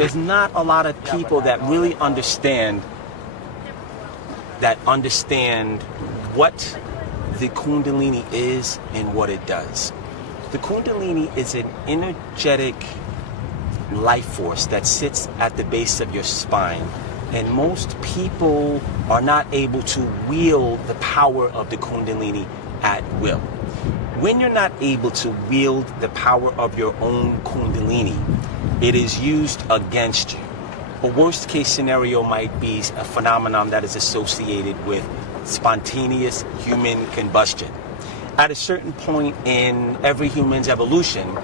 there's not a lot of people that really understand what the Kundalini is and what it does. The Kundalini is an energetic life force that sits at the base of your spine, and most people are not able to wield the power of the Kundalini at will. When you're not able to wield the power of your own Kundalini, it is used against you. A worst case scenario might be a phenomenon that is associated with spontaneous human combustion. At a certain point in every human's evolution,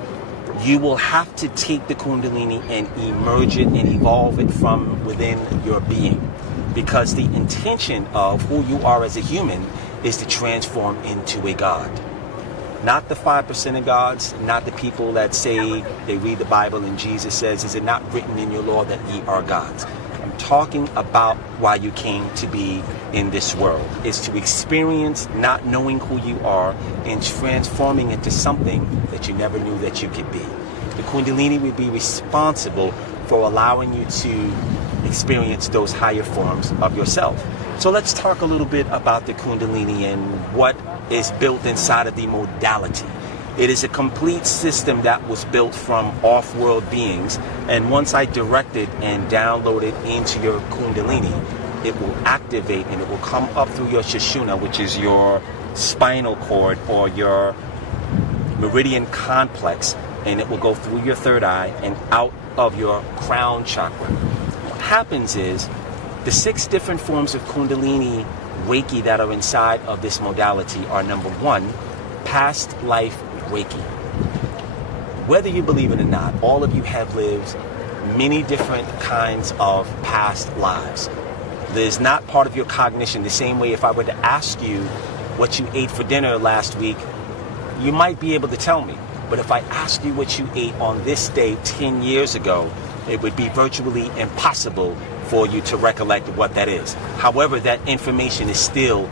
you will have to take the Kundalini and emerge it and evolve it from within your being, because the intention of who you are as a human is to transform into a god. Not the 5% of gods, not the people that say they read the Bible and Jesus says, is it not written in your law that ye are gods? I'm talking about why you came to be in this world, is to experience not knowing who you are and transforming into something that you never knew that you could be. The Kundalini would be responsible for allowing you to experience those higher forms of yourself. So let's talk a little bit about the Kundalini and what is built inside of the modality. It is a complete system that was built from off-world beings, and once I direct it and download it into your Kundalini, it will activate and it will come up through your Sushumna, which is your spinal cord or your meridian complex, and it will go through your third eye and out of your crown chakra. What happens is the 6 different forms of Kundalini Reiki that are inside of this modality are: number 1, past life Reiki. Whether you believe it or not, all of you have lived many different kinds of past lives. It is not part of your cognition. The same way if I were to ask you what you ate for dinner last week, you might be able to tell me. But if I ask you what you ate on this day 10 years ago, it would be virtually impossible for you to recollect what that is. However, that information is still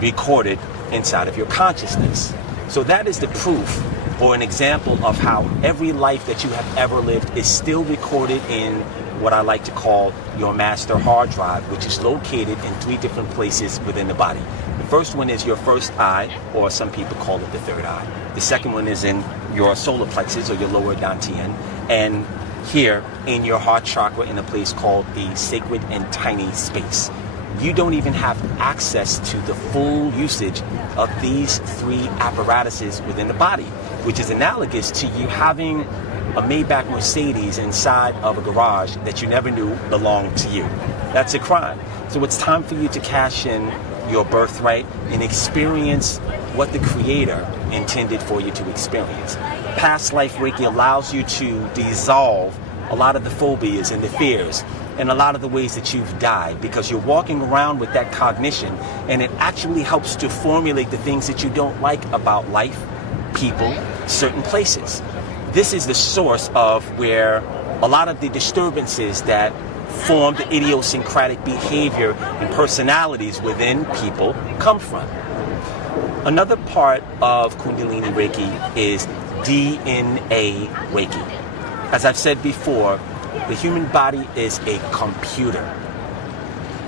recorded inside of your consciousness. So that is the proof or an example of how every life that you have ever lived is still recorded in what I like to call your master hard drive, which is located in 3 different places within the body. The first one is your first eye, or some people call it the third eye. The second one is in your solar plexus or your lower dantian, and here in your heart chakra in a place called the sacred and tiny space. You don't even have access to the full usage of these 3 apparatuses within the body, which is analogous to you having a Maybach Mercedes inside of a garage that you never knew belonged to you. That's a crime. So it's time for you to cash in your birthright and experience what the Creator intended for you to experience. Past life Reiki allows you to dissolve a lot of the phobias and the fears and a lot of the ways that you've died, because you're walking around with that cognition, and it actually helps to formulate the things that you don't like about life, people, certain places. This is the source of where a lot of the disturbances that form the idiosyncratic behavior and personalities within people come from. Another part of Kundalini Reiki is DNA Reiki. As I've said before, the human body is a computer.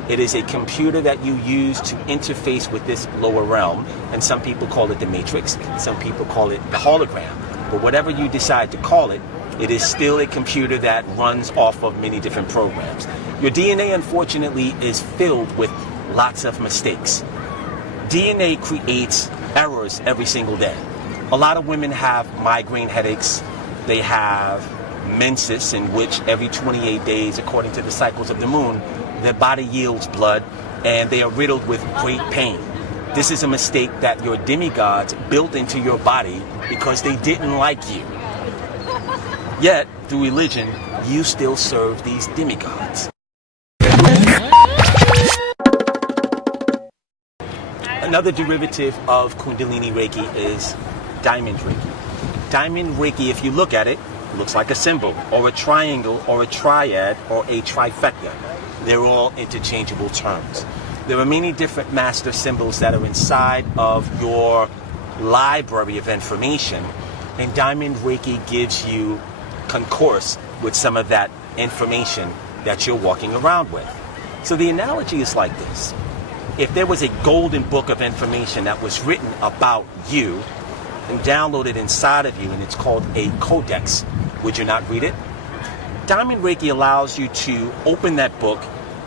It is a computer that you use to interface with this lower realm, and some people call it the matrix, some people call it the hologram. But whatever you decide to call it, it is still a computer that runs off of many different programs. Your DNA, unfortunately, is filled with lots of mistakes. DNA creates errors every single day. A lot of women have migraine headaches. They have menses, in which every 28 days, according to the cycles of the moon, their body yields blood, and they are riddled with great pain. This is a mistake that your demigods built into your body because they didn't like you. Yet, through religion, you still serve these demigods. Another derivative of Kundalini Reiki is Diamond Reiki. Diamond Reiki, if you look at it, looks like a symbol, or a triangle, or a triad, or a trifecta. They're all interchangeable terms. There are many different master symbols that are inside of your library of information, and Diamond Reiki gives you concourse with some of that information that you're walking around with. So the analogy is like this. If there was a golden book of information that was written about you and downloaded inside of you, and it's called a codex, would you not read it? Diamond Reiki allows you to open that book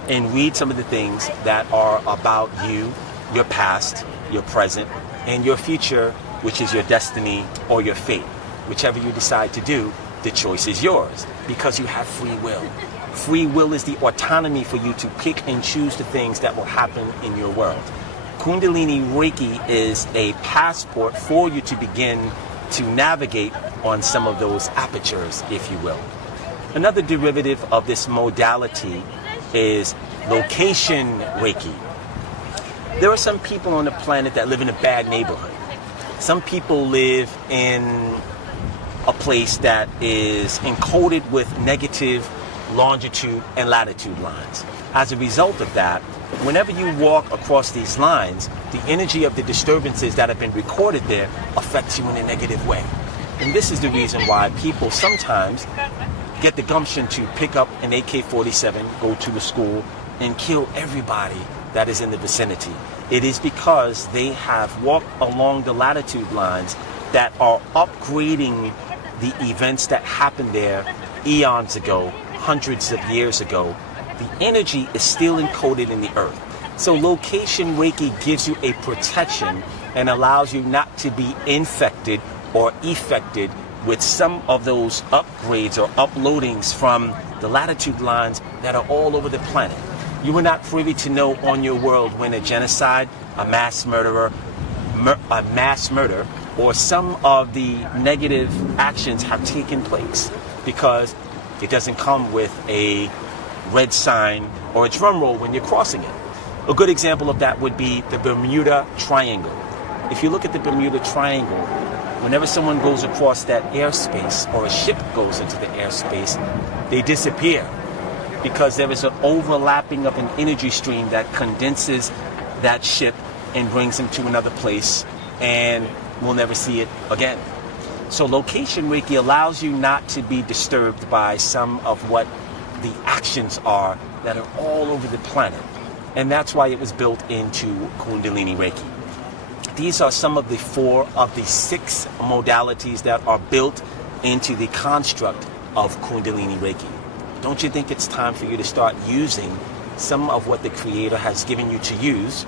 and read some of the things that are about you, your past, your present, and your future, which is your destiny or your fate. Whichever you decide to do, the choice is yours, because you have free will. Free will is the autonomy for you to pick and choose the things that will happen in your world. Kundalini Reiki is a passport for you to begin to navigate on some of those apertures, if you will. Another derivative of this modality is location Reiki. There are some people on the planet that live in a bad neighborhood. Some people live in a place that is encoded with negative longitude and latitude lines. As a result of that, whenever you walk across these lines, the energy of the disturbances that have been recorded there affects you in a negative way. And this is the reason why people sometimes get the gumption to pick up an AK-47, go to the school, and kill everybody that is in the vicinity. It is because they have walked along the latitude lines that are upgrading the events that happened there eons ago, hundreds of years ago. The energy is still encoded in the earth. So location Reiki gives you a protection and allows you not to be infected or affected with some of those upgrades or uploadings from the latitude lines that are all over the planet. You were not privy to know on your world when a genocide, a mass murder, or some of the negative actions have taken place, because it doesn't come with a red sign or a drum roll when you're crossing it. A good example of that would be the Bermuda Triangle. If you look at the Bermuda Triangle, whenever someone goes across that airspace or a ship goes into the airspace, they disappear, because there is an overlapping of an energy stream that condenses that ship and brings them to another place, and we'll never see it again. So location Reiki allows you not to be disturbed by some of what the actions are that are all over the planet. And that's why it was built into Kundalini Reiki. These are some of the 4 of the 6 modalities that are built into the construct of Kundalini Reiki. Don't you think it's time for you to start using some of what the Creator has given you to use,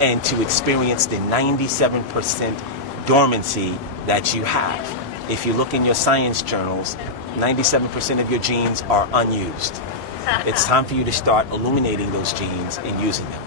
and to experience the 97% dormancy that you have? If you look in your science journals, 97% of your genes are unused. It's time for you to start illuminating those genes and using them.